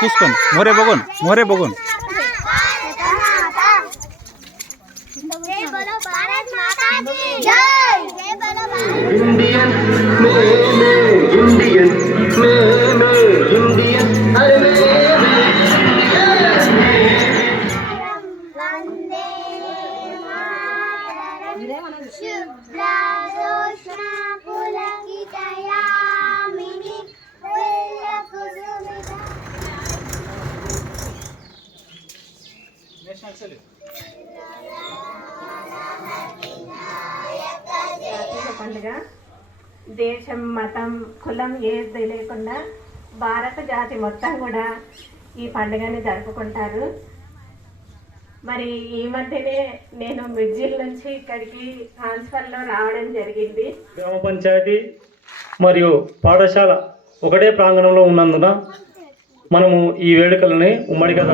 చూసుకోండి మోరే బగోన్ మోరే బగోన్. పండుగ. దేశం మతం కులం ఏది లేకుండా భారత జాతి మొత్తం కూడా ఈ పండుగని జరుపుకుంటారు. మరి ఈ మధ్యనే నేను మిర్జిల్ నుంచి ఇక్కడికి ట్రాన్స్ఫర్లో రావడం జరిగింది. గ్రామ పంచాయతీ మరియు పాఠశాల ఒకటే ప్రాంగణంలో ఉన్నందున మనము ఈ వేడుకలని ఉమ్మడిగా